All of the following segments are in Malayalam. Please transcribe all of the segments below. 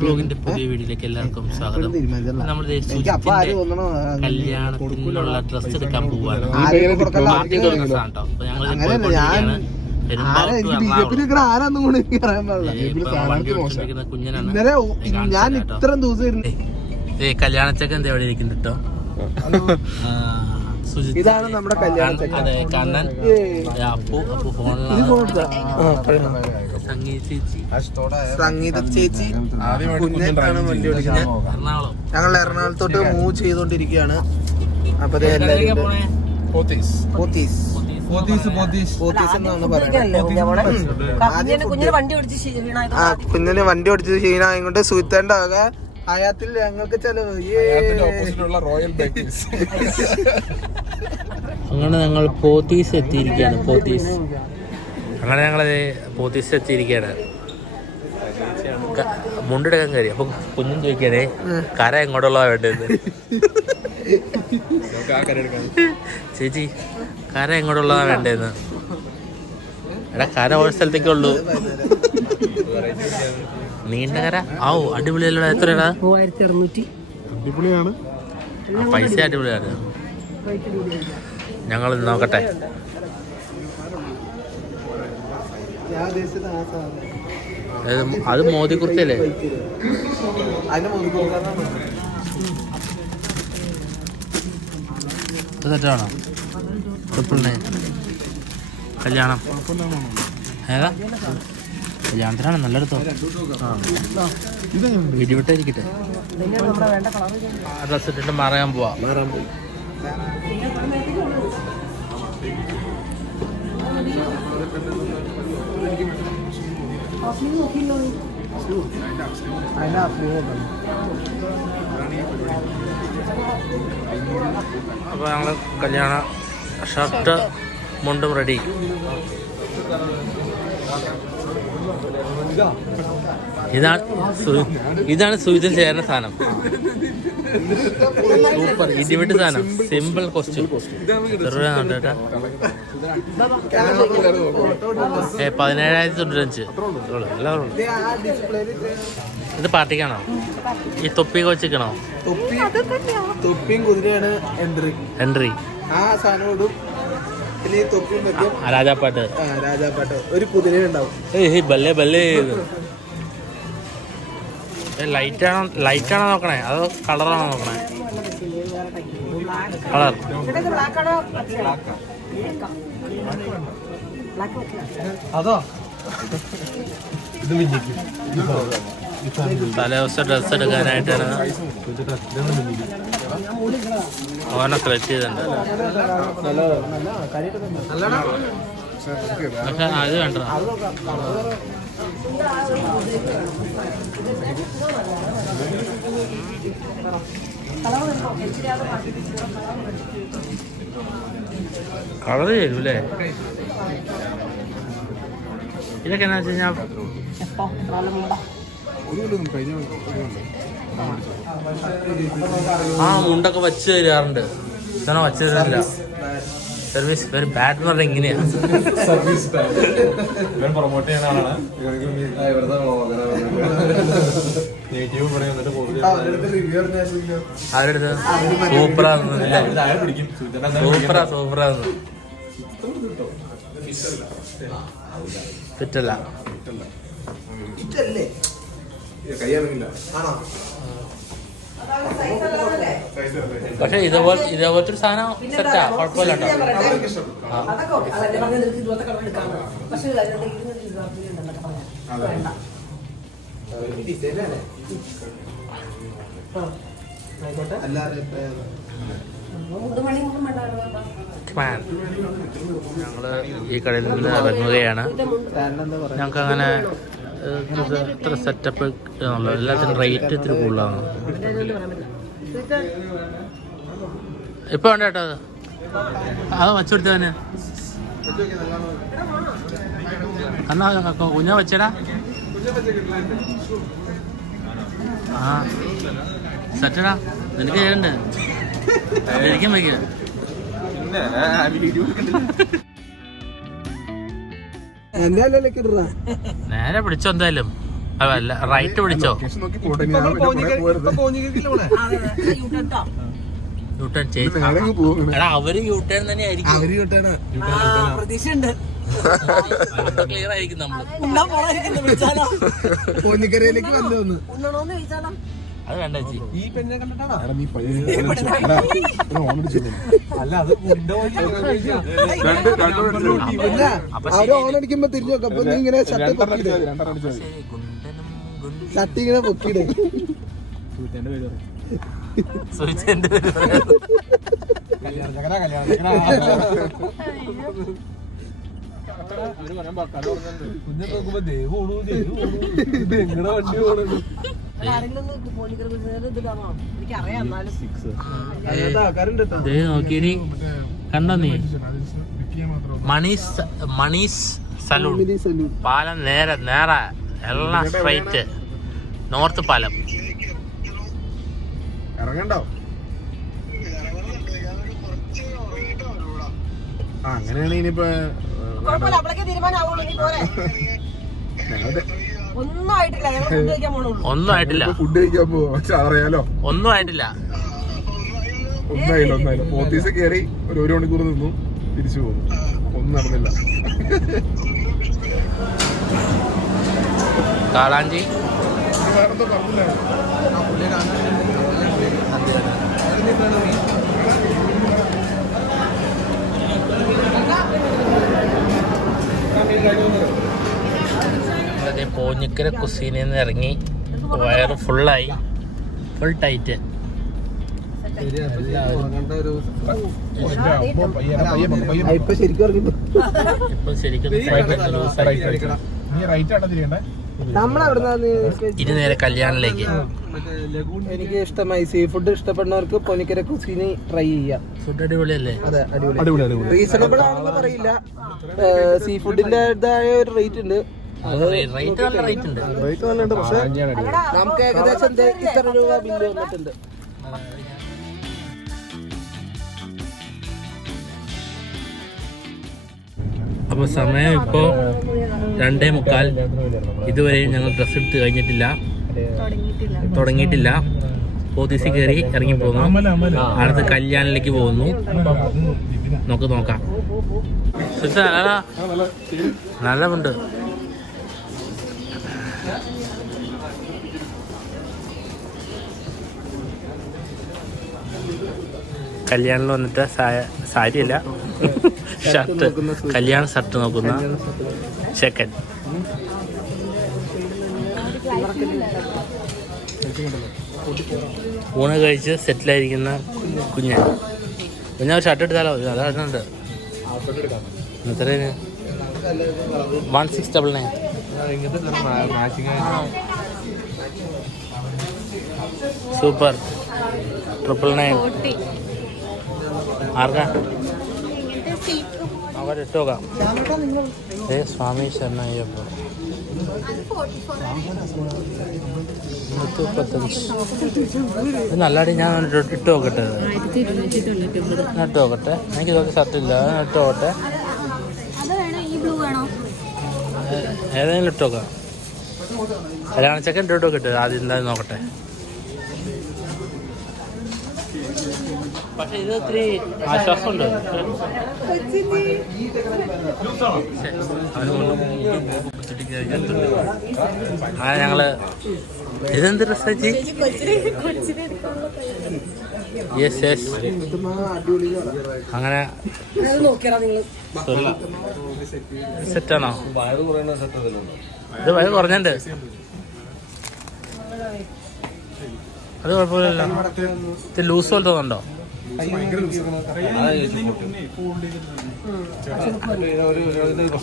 വ്ലോഗിന്റെ പുതിയ വീഡിയോയിലേക്ക് എല്ലാവർക്കും സ്വാഗതം. നമ്മൾ കല്യാണത്തിനുള്ള ഡ്രസ് എടുക്കാൻ പോവാണ്. ഞങ്ങൾ ഞാൻ- കുഞ്ഞനാണ്. ഇത്രയും ദിവസം കല്യാണച്ചൊക്കെ എന്താ ഇവിടെ ഇരിക്കുന്നുണ്ട് കേട്ടോ. ഇതാണ് നമ്മുടെ കല്യാണ അപ്പു അപ്പു ഫോണിലാണ്. സംഗീത ചേച്ചി സംഗീത ചേച്ചി കുഞ്ഞാണ് വണ്ടി ഓടിക്കുന്നത് എറണാകുളം. ഞങ്ങൾ എറണാകുളത്തോട്ട് മൂവ് ചെയ്തോണ്ടിരിക്കുകയാണ്. അപ്പൊ എല്ലാവരും കുഞ്ഞിന് വണ്ടി ഓടിച്ച് ക്ഷീണായത് ആ കുഞ്ഞിന് വണ്ടി ഓടിച്ചത് ക്ഷീണമായതുകൊണ്ട് സുഹൃത്തേണ്ട ആകെ അയാത്തിൽ ഞങ്ങൾക്ക് ചെലവ് അങ്ങനെ ഞങ്ങൾ പോത്തീസ് എത്തിയിരിക്കുകയാണ് പോത്തീസ്. അങ്ങനെ ഞങ്ങളത് ക- മുണ്ടെടുക്കാൻ കയറി അപ്പൊ കുഞ്ഞും ചോദിക്കാനേ കര എങ്ങോട്ടുള്ള വേണ്ടത് ചേച്ചി കര എങ്ങോട്ടുള്ളതാ വേണ്ടതെന്ന്? എടാ കര ഒരു സ്ഥലത്തേക്കേ ഉള്ളൂ. നീണ്ട കര? ആവോ അടിപൊളിയല്ലോ എത്രയാടാ? മൂവായിരത്തി അറുന്നൂറ്റി അടിപൊളിയാണ്. ആ, പൈസ അടിപൊളിയാണ്. ഞങ്ങൾ നോക്കട്ടെ ഞാൻ ഉദ്ദേശിച്ചത് ആ സാധനം അത് മോദി കുർത്തിയല്ലേ സെറ്റാണോ ട്രിപ്പിൾ നയൻ കല്യാണം. ഏതാ? കല്യാണത്തിനാണ് നല്ലെടുത്തോ കളർ ഡ്രസ് ഇട്ടിട്ട് മറയാൻ പോവാ. അപ്പോൾ ഞങ്ങൾ കല്യാണ ഷർട്ട് മുണ്ടും റെഡി ഇതാണ് ഇതാണ് സുഹിതൻ ചേരുന്ന സാധനം. സൂപ്പർ ഇടിവിട്ട് സാധനം. സിമ്പിൾ കോസ്റ്റ്യൂം ഏ പതിനേഴായിരത്തി തൊണ്ണൂറ്റഞ്ച്. എല്ലാവരും ഇത് പാർട്ടിക്കാണോ? ഈ തൊപ്പി വെച്ചിക്കണോ തൊപ്പി തൊപ്പിയും കുതിരയാണ് എൻട്രി. എൻട്രി ആ സാധനം ഇടും. രാജാപ്പാട്ട്. രാജാപ്പാട്ട്. ഒരു കുതിര ഉണ്ടാവും. ബല്ലേ ബല്ലേ ലൈറ്റ് ആണോ ലൈറ്റ് ആണോ നോക്കണേ? അതോ കളറാണോ നോക്കണേ? കളർ. അതോ? തലേദിവസം ഡ്രസ് എടുക്കാനായിട്ടാണ്. ഓനെ സെലക്ട് ചെയ്തിട്ടുണ്ട്. പക്ഷെ അത് വേണ്ട കളർ ചെയ്യൂലേ ഇതൊക്കെ എന്നാ വെച്ച് കഴിഞ്ഞാൽ ആ മുണ്ടൊക്കെ വച്ച് തരാറുണ്ട്. ഇത്തവണ വച്ച് തരാറില്ല? സർവീസ് വെരി ബാഡ് എന്ന് പറഞ്ഞാൽ ഇങ്ങനെയാ പ്രൊമോട്ട് ചെയ്യുന്ന ആളാണ്. നെഗറ്റീവ് ആരുടെ സൂപ്പറാ സൂപ്പറാ സൂപ്പറാ തെറ്റല്ല കൈയാറില്ല ആണോ? പക്ഷെ ഇതേപോലെ ഇതേപോലത്തെ ഒരു സാധനം സെറ്റാ കുഴപ്പമില്ല. ഞങ്ങൾ ഈ കടയിൽ നിന്ന് ഇറങ്ങുകയാണ്. കാരണം എന്താ പറയാ ഞങ്ങൾക്ക് അങ്ങനെ ഇത്ര സെറ്റപ്പ് എല്ലാത്തിനും റേറ്റ് ഇത്തിരി കൂടുതലാണ്. ഇപ്പൊ വേണ്ട കേട്ടോ അത്. അത് തന്നെ എന്നാ കുഞ്ഞ വെച്ചടാ. ആ സെറ്റടാ. നിനക്ക് ചെയ്യണ്ട് എനിക്കും കിട്ടാ നേരെ പിടിച്ചോ എന്തായാലും. അതല്ല റൈറ്റ് പിടിച്ചോ യൂട്ടേൺ പോകും എടാ അവർ യൂട്ടേൺ തന്നെ ആയിരിക്കും. പ്രതീക്ഷയുണ്ട്. ക്ലിയർ ആയിരിക്കും നമ്മൾ. വന്നു വന്ന് ഉണ്ണണോന്ന് ചോദിച്ചാലോ? അത് വേണ്ട ചേച്ചി. അടിക്കുമ്പോ തിരിഞ്ഞു നോക്കാം അപ്പൊ നീ ഇങ്ങനെ ഷർട്ട് ഇങ്ങനെ പൊക്കിയിട് നോക്കിയടി കണ്ടോ നീ? സലൂൺ. Family salon. പാലം നേരെ നേരെ എല്ലാം സ്ട്രൈറ്റ് നോർത്ത് പാലം. ഇറങ്ങണ്ടോ? ആ അങ്ങനെയാണ് ഇനിയിപ്പോ ഒന്നും ആയിട്ടില്ല ഫുഡ് കഴിക്കാൻ പോവാ. അറിയാലോ? ഒന്നും ആയിട്ടില്ല. ഒന്നായില്ല ഒന്നായില്ല. പോത്തീസ് കയറി ഒരു ഒരു മണിക്കൂർ നിന്നു തിരിച്ചു പോകുന്നു ഒന്നും നടന്നില്ല. കാളാഞ്ചി. പറഞ്ഞില്ല അതെ പോഞ്ഞിക്കര കുസീനിൽ നിന്ന് ഇറങ്ങി. വയറ് ഫുള്ളായി ഫുൾ ടൈറ്റ് ഇപ്പൊ ശരിക്കും ഇറങ്ങി ഇപ്പൊ ശരിക്കും നീ റൈറ്റ് ആട്ടോ തിരിയണ്ടേ? ഇനി നേരെ കല്യാണിലേക്ക്. എനിക്ക് ഇഷ്ടമായി സീ ഫുഡ് ഇഷ്ടപ്പെടുന്നവർക്ക് പൊനിക്കര കുസിനി ട്രൈ ചെയ്യാം. ഫുഡ് അടിപൊളിയല്ലേ? അതെ അടിപൊളി. അടിപൊളി അടിപൊളി. റീസണബിൾ ആണെന്ന് പറയില്ല. സീ ഫുഡിന്റേതായ ഒരു റേറ്റ് ഉണ്ട്. റേറ്റ് നല്ല റേറ്റ് ഉണ്ട് റേറ്റ് നല്ലുണ്ട് പക്ഷെ നമുക്ക് ഏകദേശം ഇത്ര രൂപ ബില്ല് വന്നിട്ടുണ്ട്. അപ്പോൾ സമയം ഇപ്പോൾ രണ്ടേ മുക്കാൽ. ഇതുവരെ ഞങ്ങൾ ഡ്രസ്സ് എടുത്ത് കഴിഞ്ഞിട്ടില്ല. തുടങ്ങിയിട്ടില്ല. പോത്തീസി കയറി ഇറങ്ങി പോകുന്നു അടുത്ത് കല്യാണിലേക്ക് പോകുന്നു. നമുക്ക് നോക്കാം. നല്ല അതാ. കല്യാണിൽ വന്നിട്ട് സാ- സാരിയല്ല. ഷർട്ട്. കല്യാണ ഷർട്ട് നോക്കുന്ന ചെക്കൻ. ഊണ് കഴിച്ച് സെറ്റിലായിരിക്കുന്ന കുഞ്ഞൻ കുഞ്ഞാ ഒരു ഷർട്ട് എടുത്താലോ? അതാ ഇടുന്നുണ്ട് എത്രയാണ് one six double nine super triple nine ആർക്കാ? അവിടെ ഇട്ട് നോക്കാം ഏ സ്വാമി ശരണ നല്ലാടി ഞാൻ ഇട്ട് നോക്കട്ടെ ഇട്ട് നോക്കട്ടെ എനിക്ക് ഇതൊക്കെ സത്യമില്ല. ഇട്ട് നോക്കട്ടെ ഏതെങ്കിലും ഇട്ട് നോക്കാം കല്യാണ ചെക്കൻ ഇട്ട് നോക്കട്ടെ ആദ്യം എന്തായാലും നോക്കട്ടെ. ഇത് ആ ഞങ്ങൾ ഇതെന്ത് ചേച്ചി യെസ് യെസ് അങ്ങനെ സെറ്റാണോ ഇത് വയറ് കുറഞ്ഞുണ്ട് അത് കുഴപ്പമില്ലല്ലോ. ഇത് ലൂസ് പോലെ തോന്നുന്നുണ്ടോ?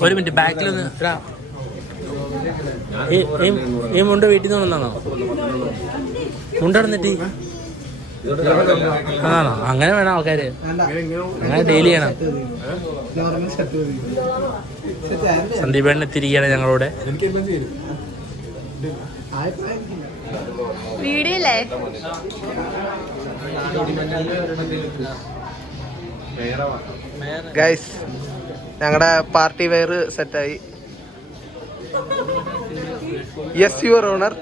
ഒരു മിനിറ്റ് ബാക്കിൽ നിന്ന് ഈ- മുണ്ട് വീട്ടിൽ നിന്ന് വന്നാണോ മുണ്ട് ഇടന്നിട്ട് ആണോ? അങ്ങനെ വേണം ആൾക്കാര്. അങ്ങനെ ഡെയിലി ചെയ്യണം. സന്ദീപേണ്ണ എത്തിയിരിക്കുകയാണ് ഞങ്ങളോട്. വീഡിയോ ഗൈസ് ഞങ്ങളുടെ പാർട്ടി വെയർ സെറ്റായി യെസ് യുവർ ഓണർ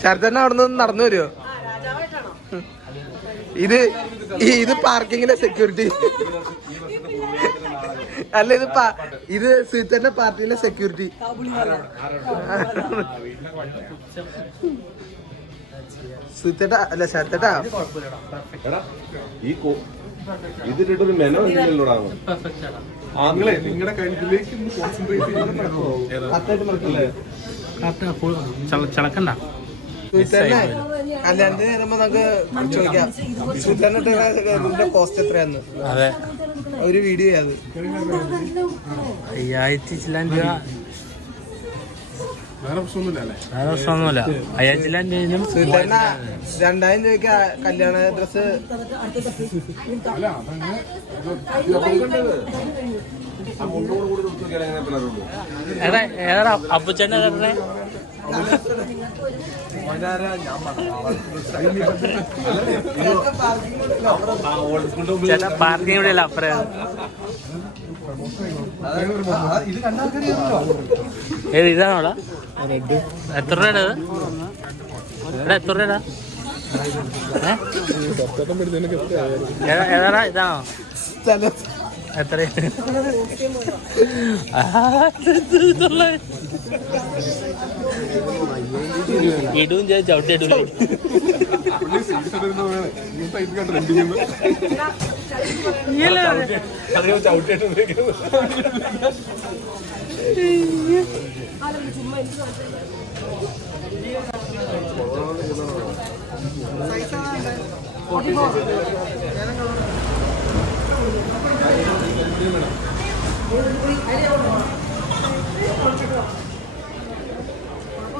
ശരതന്നെ അവിടെ നിന്ന് നടന്നു വരുമോ ഇത് ഇത് പാർക്കിങ്ങിലെ സെക്യൂരിറ്റി അല്ല ഇത് പാ- ഇത് സീത്തന്റെ പാർട്ടിയിലെ സെക്യൂരിറ്റി സീത്തേട്ടാ അല്ല ശരത്തേട്ടാ. ഈ ഇതിട്ടൊരു നിങ്ങളെ നിങ്ങളുടെ ചളക്കണ്ട. സീത്തേട്ടനെ കല്യാണത്തിന് വരുമ്പോ നമുക്ക് ചോദിക്കാം. സീത്തേട്ടന്റെ കോസ്റ്റ് എത്രയാന്ന്? അതെ. ഒരു വീഡിയോ അത്. അയ്യായിരത്തി ചില്ലാൻ രൂപ. വേറെ പ്രശ്നമൊന്നുമില്ല അയ്യായിരത്തി ചില്ലാൻ രണ്ടായിരം രൂപയ്ക്ക് കല്യാണ ഡ്രസ് എടാ ഏതാ അപ്പുച്ചേട്ടനെ ചേട്ടാ പാർക്കിംഗ് ഇവിടെ അല്ല അപ്പുറം? ഏത് ഇതാണോടാ എത്ര രൂപയുടെ എത്ര രൂപയുടെ ഏതാടാ ഇതാണോ? എത്ര ഇടും ചെയ്ത് ചവിട്ടി ഇടൂലേ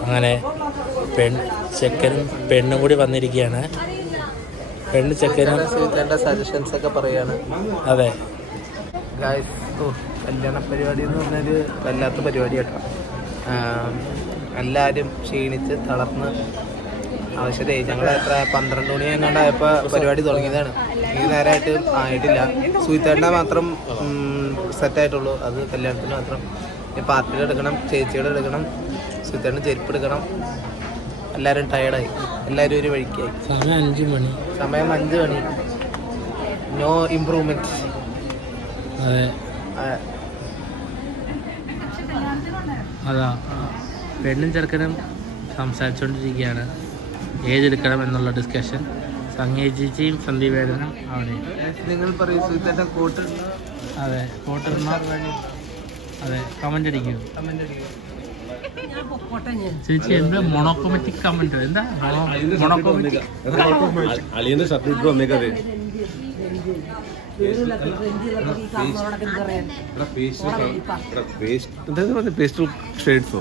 അങ്ങനെ പെൺ ചെക്കനും പെണ്ണും കൂടി വന്നിരിക്കുകയാണ്. പെണ്ണ് ചെക്കനും സജഷൻസ് ഒക്കെ പറയാണ്. അതെ. കല്യാണ പരിപാടി എന്ന് പറഞ്ഞൊരു വല്ലാത്ത പരിപാടി കേട്ടോ. എല്ലാവരും ക്ഷീണിച്ച് തളർന്ന് ആവശ്യത്തെ ഞങ്ങൾ എത്ര പന്ത്രണ്ട് മണി എങ്ങാണ്ടായപ്പോൾ പരിപാടി തുടങ്ങിയതാണ്. ഈ നേരമായിട്ട് ആയിട്ടില്ല. സൂയിത്തേണ്ട മാത്രം സെറ്റായിട്ടുള്ളൂ അത് കല്യാണത്തിന് മാത്രം. പാർട്ടികൾ എടുക്കണം ചേച്ചികൾ എടുക്കണം സൂയിത്തേണ്ട ചെരുപ്പ് എടുക്കണം. എല്ലാവരും ടയർഡായി എല്ലാവരും ഒരു വഴിക്കായി. സമയം അഞ്ച് മണി. സമയം അഞ്ച് മണി. നോ ഇമ്പ്രൂവ്മെന്റ് അതെ. അതാ. പെണ്ണും ചെറുക്കനും സംസാരിച്ചുകൊണ്ടിരിക്കുകയാണ് ഏതെടുക്കണം എന്നുള്ള ഡിസ്കഷൻ സംഗീത ചേച്ചിയും സന്ദീപേടനും അവിടെ. നിങ്ങൾ പറയൂ സുഹൃത്തേട്ടൻ കോട്ട് അതെ കോട്ടർമാർ അതെ കമന്റ് അടിക്കൂ. കമന്റ് അടിക്കുക ചേച്ചി എന്താ മൊണോക്കോമറ്റിക് കമന്റ് എന്താ? മൊണോക്കോമറ്റിക് അളിയന്റെ ഷർട്ട് ഇട്ട് വന്നേക്കത് പേസ്റ്റൽ ഷെയ്ഡ്സോ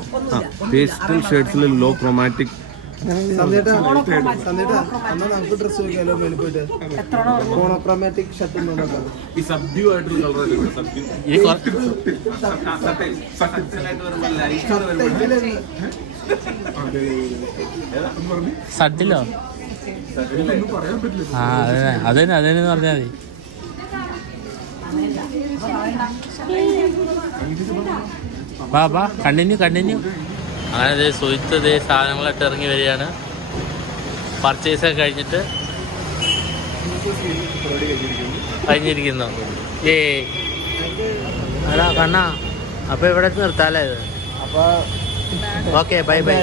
പേസ്റ്റൽ ഷെയ്ഡ്സിൽ ലോ ക്രോമാറ്റിക് നമുക്ക് ഡ്രസ് നോക്കിയാലോ മേളിൽ പോയിട്ട്? മോണോക്രോമാറ്റിക് ഷർട്ട് നോക്കാം ഈ സബ്ഡ്യൂ ആയിട്ടുള്ള കളർ സഡിലോ ആ അതെ അതന്നെ അതന്നെ പറഞ്ഞാൽ മതി. വാ വാ. Continue continue. അങ്ങനെ ദേ സുഹിത്ത് ദേ സാധനങ്ങളൊക്കെ ഇറങ്ങി വരികയാണ്. പർച്ചേസ് ഒക്കെ കഴിഞ്ഞിട്ട് കഴിഞ്ഞിരിക്കുന്നു. ഏ. അടാ കണ്ണാ. അപ്പൊ ഇവിടെ നിർത്താലേ ഇത്? അപ്പൊ ഓക്കെ ബൈ ബൈ.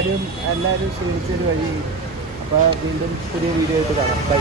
എല്ലാവരും ക്ഷീണിച്ചൊരു വഴി. അപ്പൊ വീണ്ടും പുതിയ വീഡിയോ ആയിട്ട് കാണാം. ബൈ.